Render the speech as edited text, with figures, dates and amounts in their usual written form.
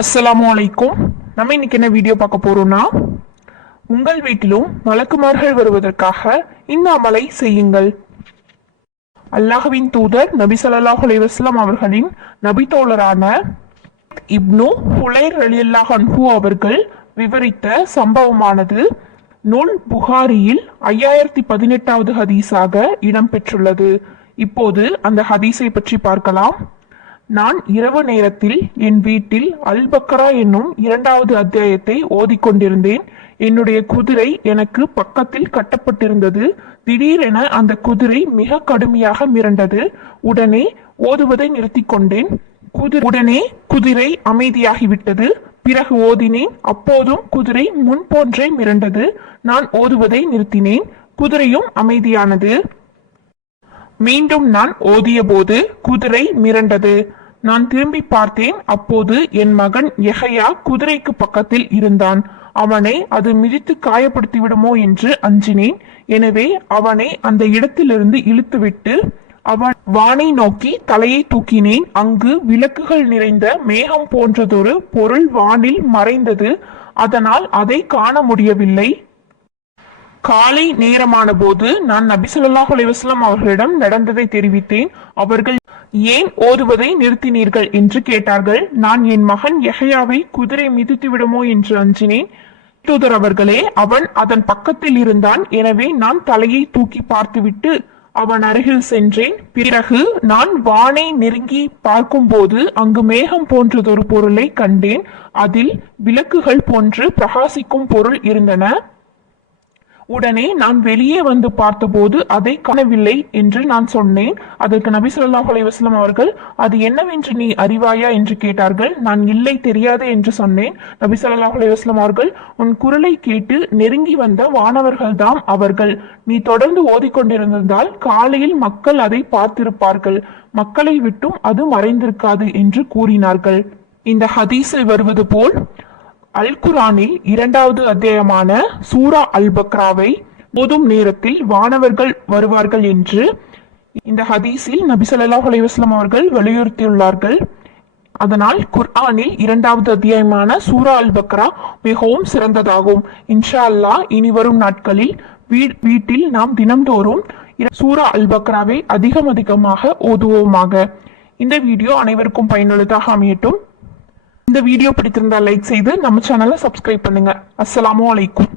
அஸ்ஸலாமு அலைக்கும். நம்ம இன்னைக்கு என்ன வீடியோ பார்க்க போறோம்னா, உங்கள் வீட்டிலும் மலக்குமார்கள் வருவதற்காக இந்த அமலை செய்யுங்கள். அல்லாஹ்வின் தூதர் நபி ஸல்லல்லாஹு அலைஹி வஸல்லம் அவர்களின் நபி தோழரான இப்னு ஹுலைர் ரலியல்லாஹு அன்ஹு அவர்கள் விவரித்த சம்பவமானது நூல் புகாரியில் 5018வது ஹதீஸாக இடம்பெற்றுள்ளது. இப்போது அந்த ஹதீஸை பற்றி பார்க்கலாம். நான் இரவு நேரத்தில் என் வீட்டில் அல் பக்ரா என்னும் 2வது அத்தியாயத்தை ஓதிக்கொண்டிருந்தேன். என்னுடைய குதிரை எனக்கு பக்கத்தில் கட்டப்பட்டிருந்தது. திடீரென அந்த குதிரை மிக கடுமையாக மிரண்டது. உடனே ஓதுவதை நிறுத்தி கொண்டேன். உடனே குதிரை அமைதியாகிவிட்டது. பிறகு ஓதினேன். அப்போதும் குதிரை முன் போன்றே மிரண்டது. நான் ஓதுவதை நிறுத்தினேன். குதிரையும் அமைதியானது. மீண்டும் நான் ஓதிய போது குதிரை மிரண்டது. நான் திரும்பி பார்த்தேன். அப்போது என் மகன் யஹ்யா குதிரைக்கு பக்கத்தில் இருந்தான். அவனை அது மிதித்து காயப்படுத்தி விடுமோ என்று அஞ்சினேன். எனவே அவனை அந்த இடத்திலிருந்து இழுத்துவிட்டு அவன் வானை நோக்கி தலையை தூக்கினேன். அங்கு விளக்குகள் நிறைந்த மேகம் போன்றதொரு பொருள் வானில் மறைந்தது. அதனால் அதை காண முடியவில்லை. காலை நேரமான போது நான் நபி ஸல்லல்லாஹு அலைஹி வஸல்லம் அவர்களிடம் நடந்ததை தெரிவித்தேன். அவர்கள் ஏன் ஓதுவதை நிறுத்தினீர்கள் என்று கேட்டார்கள். நான் என் மகன் யஹ்யாவை குதிரை மிதித்து விடுமோ என்று அஞ்சினேன். தூதர் அவர்களே, அவன் அதன் பக்கத்தில் இருந்தான். எனவே நான் தலையை தூக்கி பார்த்துவிட்டு அவன் அருகில் சென்றேன். பிறகு நான் வானை நெருங்கி பார்க்கும்போது அங்கு மேகம் போன்றதொரு பொருளை கண்டேன். அதில் விளக்குகள் போன்று பிரகாசிக்கும் பொருள் இருந்தன. உடனே நான் வெளியே வந்து பார்த்தபோது அதை காணவில்லை என்று நான் சொன்னேன். அதற்கு நபி ஸல்லல்லாஹு அலைஹி வஸல்லம் அவர்கள், அது என்னவென்று நீ அறிவாயா என்று கேட்டார்கள். நான் இல்லை, தெரியாது என்று சொன்னேன். நபி ஸல்லல்லாஹு அலைஹி வஸல்லம் அவர்கள், உன் குரலை கேட்டு நெருங்கி வந்த வானவர்கள் தாம் அவர்கள். நீ தொடர்ந்து ஓதிக்கொண்டிருந்தால் காலையில் மக்கள் அதை பார்த்திருப்பார்கள். மக்களை விட்டும் அது மறைந்திருக்காது என்று கூறினார்கள். இந்த ஹதீஸில் வருவது போல் அல் குர்ஆனில் 2வது அத்தியாயமான சூரா அல் பக்ராவை ஓதும் நேரத்தில் வானவர்கள் வருவார்கள் என்று இந்த ஹதீஸில் நபி ஸல்லல்லாஹு அலைஹி வஸல்லம் அவர்கள் வலியுறுத்தியுள்ளார்கள். அதனால் குர்ஆனில் 2வது அத்தியாயமான சூரா அல் பக்ரா மிகவும் சிறந்ததாகும். இன்ஷா அல்லாஹ் இனி வரும் நாட்களில் வீட்டில் நாம் தினம்தோறும் சூரா அல் பக்ராவை அதிகமாக ஓதுவோமாக. இந்த வீடியோ அனைவருக்கும் பயனுள்ளதாக அமையட்டும். இந்த வீடியோ பிடித்திருந்தால் லைக் செய்து நம்ம சேனலை சப்ஸ்கிரைப் பண்ணுங்க. அஸ்ஸலாமு அலைக்கும்.